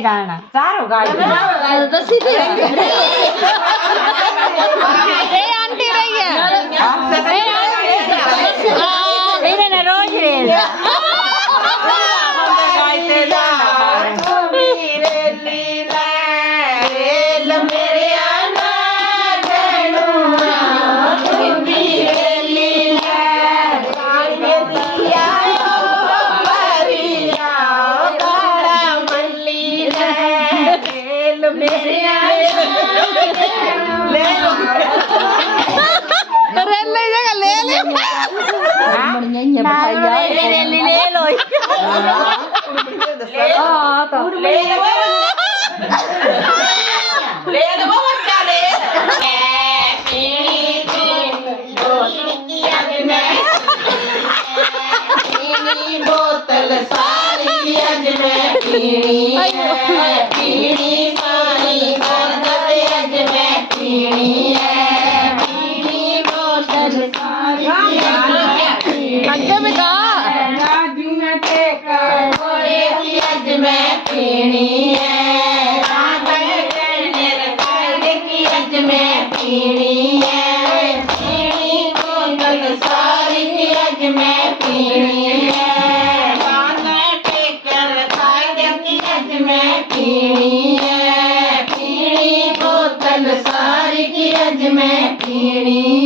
गाना सारो गाड़ी दसी थी आंटी रही है इन्हें रोज रेल बोतल सारी अज मैं पीनी है पीनी पानी अज मैं पीनी है पीनी बोतल सारी राजू में अज मैं पीनी है अज मैं पीनी है पीनी बोतल सारी अज मैं पीनी है पीनी है पीनी बोतल सारी की अज मैं पीनी